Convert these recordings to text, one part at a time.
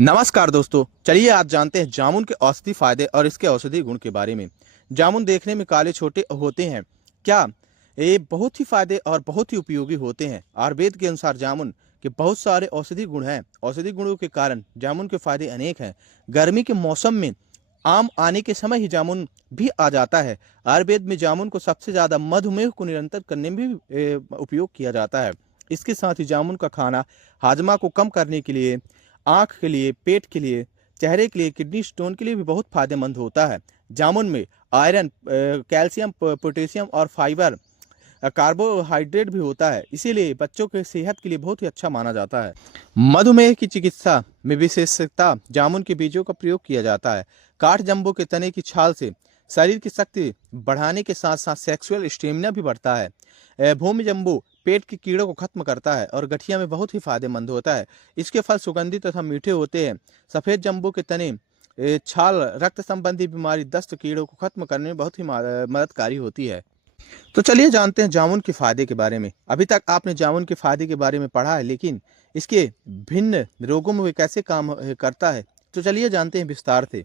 नमस्कार दोस्तों, चलिए आज जानते हैं जामुन के औषधि फायदे और इसके औषधि गुण के बारे में। जामुन देखने में काले छोटे होते हैं। क्या ये बहुत ही फायदे और बहुत ही उपयोगी होते हैं। आयुर्वेद के अनुसार जामुन के बहुत सारे औषधि गुण हैं। औषधि गुणों के कारण जामुन के फायदे अनेक हैं। गर्मी के मौसम में आम आने के समय ही जामुन भी आ जाता है। आयुर्वेद में जामुन को सबसे ज्यादा मधुमेह को नियंत्रित करने में भी उपयोग किया जाता है। इसके साथ ही जामुन का खाना हाजमा को कम करने के लिए, आँख के लिए, पेट के लिए, चेहरे के लिए, किडनी स्टोन के लिए भी बहुत फायदेमंद होता है। जामुन में आयरन, कैल्शियम, पोटेशियम और फाइबर, कार्बोहाइड्रेट भी होता है। इसीलिए बच्चों के सेहत के लिए बहुत ही अच्छा माना जाता है। मधुमेह की चिकित्सा में विशेषता जामुन के बीजों का प्रयोग किया जाता है। काठ जम्बो के तने की छाल से शरीर की शक्ति बढ़ाने के साथ साथ सेक्सुअल स्टेमिना भी बढ़ता है। भूमि जम्बो पेट के कीड़ों को खत्म करता है और गठिया में बहुत ही फायदेमंद होता है। इसके फल सुगंधित तथा मीठे होते हैं। सफेद जम्बो के तने छाल रक्त संबंधी बीमारी, दस्त, कीड़ों को खत्म करने में बहुत ही मददकारी होती है। तो चलिए जानते हैं जामुन के फायदे के बारे में। अभी तक आपने जामुन के फायदे के बारे में पढ़ा है, लेकिन इसके भिन्न रोगों में वे कैसे काम करता है, तो चलिए जानते हैं विस्तार से।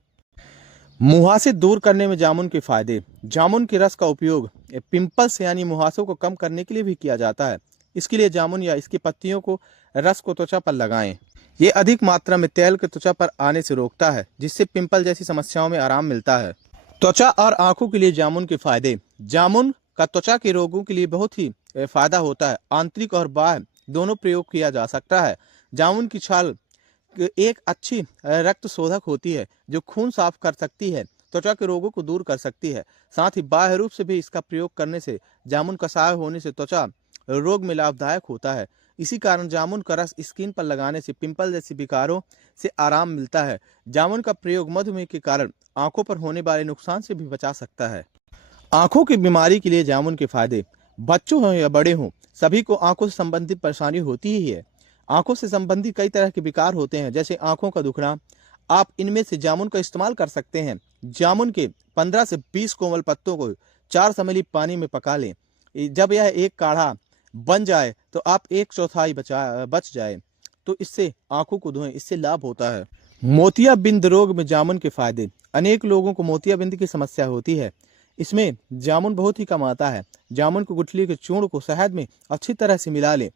मुहासे दूर करने में जामुन के फायदे। जामुन के रस का उपयोग पिंपल्स यानी मुहासों को कम करने के लिए भी किया जाता है। इसके लिए जामुन या इसकी पत्तियों को रस को त्वचा पर लगाएं। ये अधिक मात्रा में तेल के त्वचा पर आने से रोकता है, जिससे पिंपल जैसी समस्याओं में आराम मिलता है। त्वचा और आंखों के लिए जामुन के फायदे। जामुन का त्वचा के रोगों के लिए बहुत ही फायदा होता है। आंतरिक और बाह्य दोनों प्रयोग किया जा सकता है। जामुन की छाल एक अच्छी रक्त शोधक होती है, जो खून साफ कर सकती है, त्वचा के रोगों को दूर कर सकती है। साथ ही बाह्य रूप से भी इसका प्रयोग करने से जामुन कसाय होने से त्वचा रोग में लाभदायक होता है। इसी कारण जामुन का रस स्किन पर लगाने से पिंपल जैसे विकारों से आराम मिलता है। जामुन का प्रयोग मधुमेह के कारण आंखों पर होने वाले नुकसान से भी बचा सकता है। आंखों की बीमारी के लिए जामुन के फायदे। बच्चों हों या बड़े हों, सभी को आंखों से संबंधित परेशानी होती ही है। आंखों से संबंधित कई तरह के विकार होते हैं, जैसे आंखों का दुखना। आप इनमें से जामुन का इस्तेमाल कर सकते हैं। जामुन के 15 से 20 कोमल पत्तों को 4 समली पानी में पका लें। जब यह एक काढ़ा बन जाए तो आप एक चौथाई बच जाए, तो इससे आंखों को धोएं, इससे लाभ होता है। मोतियाबिंद रोग में जामुन के फायदे। अनेक लोगों को मोतियाबिंद की समस्या होती है। इसमें जामुन बहुत ही कम आता है। जामुन को गुठली के चूर्ण को शहद में अच्छी तरह से मिला लें।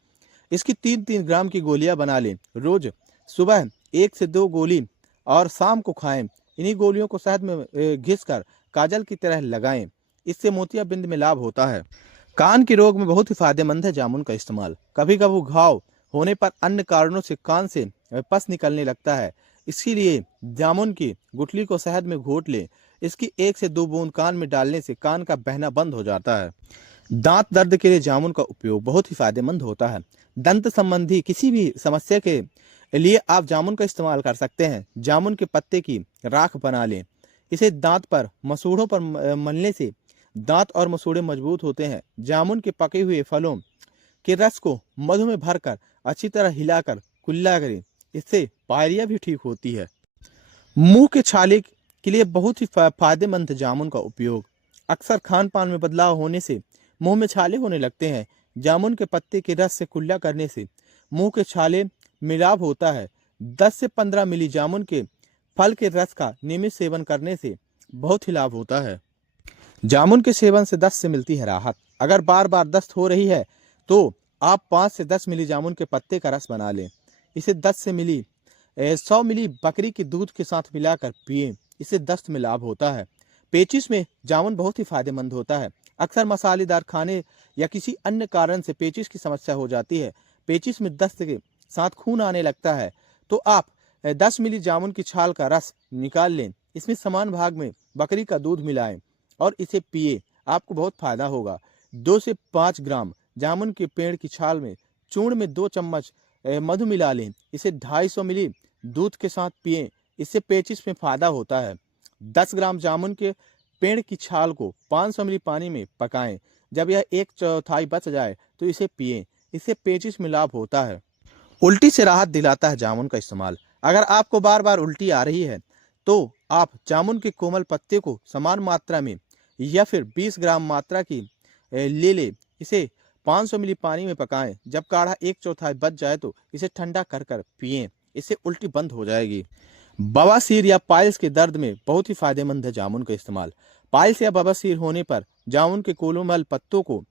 इसकी 3-3 ग्राम की गोलियां बना लें। रोज सुबह 1 से 2 गोली और शाम को खाएं। इन्हीं गोलियों को शहद में घिस कर काजल की तरह लगाएं। इससे मोतियाबिंद में लाभ होता है। कान के रोग में बहुत ही फायदेमंद है जामुन का इस्तेमाल। कभी कभी घाव होने पर अन्य कारणों से कान से पस निकलने लगता है। इसके लिए जामुन की गुठली को शहद में घोट लें। इसकी 1 से 2 बूंद कान में डालने से कान का बहना बंद हो जाता है। दांत दर्द के लिए जामुन का उपयोग बहुत ही फायदेमंद होता है। दंत संबंधी किसी भी समस्या के लिए आप जामुन का इस्तेमाल कर सकते हैं। जामुन के पत्ते की राख बना लें। इसे दांत पर, मसूड़ों पर मलने से दांत और मसूड़े मजबूत होते हैं। जामुन के पके हुए फलों के रस को मधु में भरकर अच्छी तरह हिलाकर कुल्ला करें। इससे पायरिया भी ठीक होती है। मुंह के छाले के लिए बहुत ही फायदेमंद है जामुन का उपयोग। अक्सर खान पान में बदलाव होने से मुंह में छाले होने लगते हैं। जामुन के पत्ते के रस से कुल्ला करने से मुंह के छाले में लाभ होता है। 10 से 15 मिली जामुन के फल के रस का नियमित सेवन करने से बहुत ही लाभ होता है। जामुन के सेवन से दस्त से मिलती है राहत। अगर बार बार दस्त हो रही है तो आप 5 से 10 मिली जामुन के पत्ते का रस बना लें। इसे 10 से 100 मिली बकरी के दूध के साथ मिलाकर पिएं। इससे दस्त में लाभ होता है। पेचिश में जामुन बहुत ही फायदेमंद होता है। अक्सर मसालेदार खाने या किसी अन्य कारण से पेचिश की समस्या हो जाती है। पेचिश में दस्त के साथ खून आने लगता है, तो आप 10 मिली जामुन की छाल का रस निकाल लें। इसमें समान भाग में बकरी का दूध मिलाएं और इसे पिए। आपको बहुत फायदा होगा। 2 से 5 ग्राम जामुन के पेड़ की छाल में चूर्ण में 2 चम्मच मधु मिला लें। इसे 250 मिली दूध के साथ पिएं। इससे पेचिश में फायदा होता है। 10 ग्राम जामुन के पेड़ की छाल को 500 मिली पानी में पकाएं। जब यह एक चौथाई बच जाए तो इसे पिएं। इससे पेचिश में लाभ होता है। उल्टी से राहत दिलाता है जामुन का इस्तेमाल। अगर आपको बार बार उल्टी आ रही है तो आप जामुन के कोमल पत्ते को समान मात्रा में या फिर 20 ग्राम मात्रा की ले ले। इसे 500 मिली पानी में पकाएं। जब काढ़ा एक चौथाई बच जाए तो इसे ठंडा कर कर पिएं। इससे उल्टी बंद हो जाएगी। बवासीर या पाइल्स के दर्द में बहुत ही फायदेमंद है जामुन का इस्तेमाल। पाइल्स या बवासीर होने पर जामुन के कोलोमल पत्तों को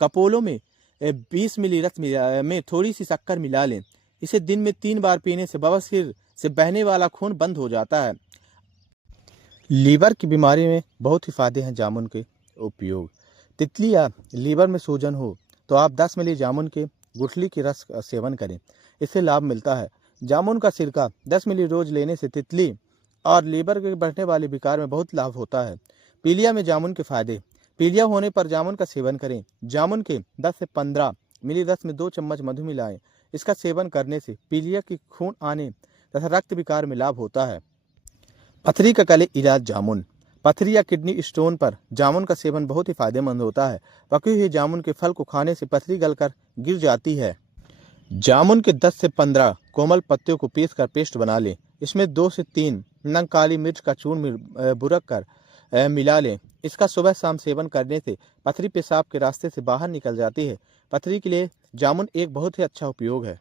कपोलों में 20 मिली रस में थोड़ी सी शक्कर मिला लें। इसे दिन में 3 बार पीने से बवासीर से बहने वाला खून बंद हो जाता है। लीवर की बीमारी में बहुत ही फायदे हैं जामुन के उपयोग। तितली या लीवर में सूजन हो तो आप 10 मिली जामुन के गुठली के रस का सेवन करें, इससे लाभ मिलता है। जामुन का सिरका 10 मिली रोज लेने से तितली और लीवर के बढ़ने वाले विकार में बहुत लाभ होता है। पीलिया में जामुन के फायदे। पीलिया होने पर जामुन का सेवन करें। जामुन के 10 से 15 मिली रस में 2 चम्मच मधु मिलाएं। इसका सेवन करने से पीलिया की खून आने तथा रक्त विकार में लाभ होता है। पथरी का कले इलाज जामुन। पथरी या किडनी स्टोन पर जामुन का सेवन बहुत ही फायदेमंद होता है। पके हुए जामुन के फल को खाने से पथरी गलकर गिर जाती है। जामुन के 10 से 15 कोमल पत्तियों को पीसकर पेस्ट बना लें। इसमें 2 से 3 नंग काली मिर्च का चूर्ण बुरक कर मिला लें। इसका सुबह शाम सेवन करने से पथरी पेशाब के रास्ते से बाहर निकल जाती है। पथरी के लिए जामुन एक बहुत ही अच्छा उपयोग है।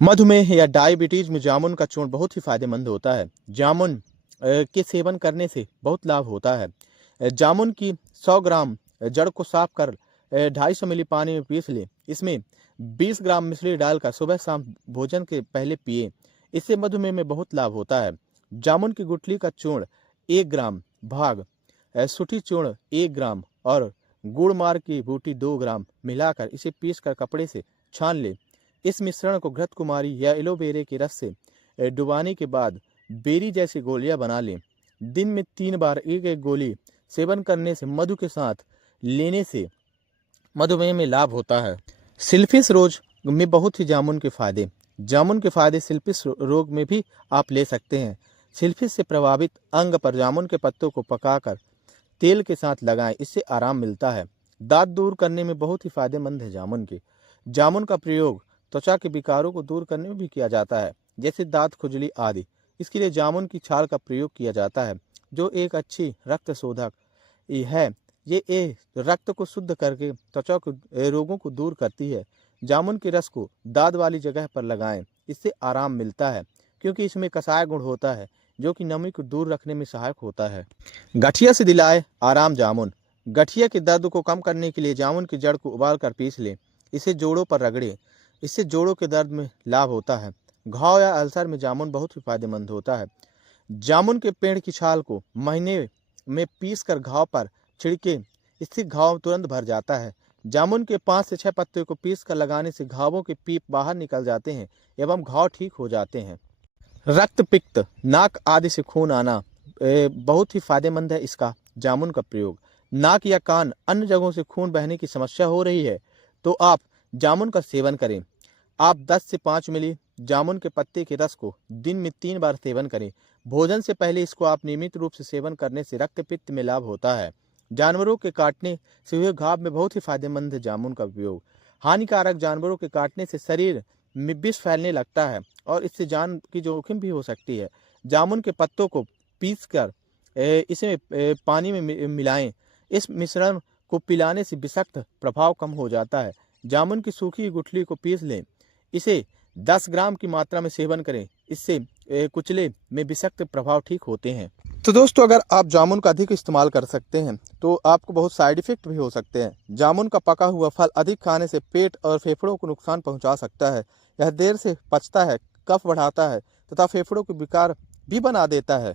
मधुमेह या डायबिटीज में जामुन का चूर्ण बहुत ही फायदेमंद होता है। जामुन के सेवन करने से बहुत लाभ होता है। जामुन की 100 ग्राम जड़ को साफ कर 250 मिली पानी में पीस लें। इसमें 20 ग्राम मिश्री डालकर सुबह शाम भोजन के पहले पिए। इससे मधुमेह में बहुत लाभ होता है। जामुन की गुठली का चूर्ण 1 ग्राम भाग सूठी चूर्ण 1 ग्राम और गुड़ मार की बूटी 2 ग्राम मिलाकर इसे पीसकर कपड़े से छान लें। इस मिश्रण को घृत कुमारी या एलोवेरा के रस से डुबाने के बाद बेरी जैसी गोलियां बना लें। दिन में 3 बार एक एक गोली सेवन करने से मधु के साथ लेने से मधुमेह में लाभ होता है। सिल्फिस रोग में बहुत ही जामुन के फायदे। जामुन के फायदे सिल्फिस रोग में भी आप ले सकते हैं। सिल्फिस से प्रभावित अंग पर जामुन के पत्तों को पकाकर तेल के साथ लगाएं, इससे आराम मिलता है। दांत दूर करने में बहुत ही फायदेमंद है जामुन के। जामुन का प्रयोग त्वचा के विकारों को दूर करने में भी किया जाता है, जैसे दांत खुजली आदि। इसके लिए जामुन की छाल का प्रयोग किया जाता है, जो एक अच्छी रक्त शोधक है। ये रक्त को शुद्ध करके त्वचा के रोगों को दूर करती है। जामुन के रस को दाद वाली जगह पर लगाएं, इससे आराम मिलता है, क्योंकि इसमें कसाय गुण होता है जो कि नमी को दूर रखने में सहायक होता है। गठिया से दिलाए आराम जामुन। गठिया के दर्द को कम करने के लिए जामुन की जड़ को उबाल कर पीस लें। इसे जोड़ों पर रगड़ें, इससे जोड़ों के दर्द में लाभ होता है। घाव या अल्सर में जामुन बहुत ही फायदेमंद होता है। जामुन के पेड़ की छाल को महीने में पीसकर घाव पर छिड़के, इससे घाव तुरंत भर जाता है। जामुन के 5 से 6 पत्ते को पीसकर लगाने से घावों के पीप बाहर निकल जाते हैं एवं घाव ठीक हो जाते हैं। रक्त पित्त, नाक आदि से खून आना बहुत ही फायदेमंद है इसका जामुन का प्रयोग। नाक या कान अन्य जगहों से खून बहने की समस्या हो रही है तो आप जामुन का सेवन करें। आप 10 से 5 मिली जामुन के पत्ते के रस को दिन में 3 बार सेवन करें। भोजन से पहले इसको आप नियमित रूप से सेवन करने से रक्त पित्त में लाभ होता है। जानवरों के काटने से हुए घाव में बहुत ही फायदेमंद है जामुन का उपयोग। हानिकारक जानवरों के काटने से शरीर में विष फैलने लगता है और इससे जान की जोखिम भी हो सकती है। जामुन के पत्तों को पीसकर इसे पानी में मिलाएं। इस मिश्रण को पिलाने से विषाक्त प्रभाव कम हो जाता है। जामुन की सूखी गुठली को पीस लें, इसे 10 ग्राम की मात्रा में सेवन करें, इससे कुचले में विषाक्त प्रभाव ठीक होते हैं। तो दोस्तों, अगर आप जामुन का अधिक इस्तेमाल कर सकते हैं तो आपको बहुत साइड इफेक्ट भी हो सकते हैं। जामुन का पका हुआ फल अधिक खाने से पेट और फेफड़ों को नुकसान पहुंचा सकता है। यह देर से पचता है, कफ बढ़ाता है तथा फेफड़ों के विकार भी बना देता है।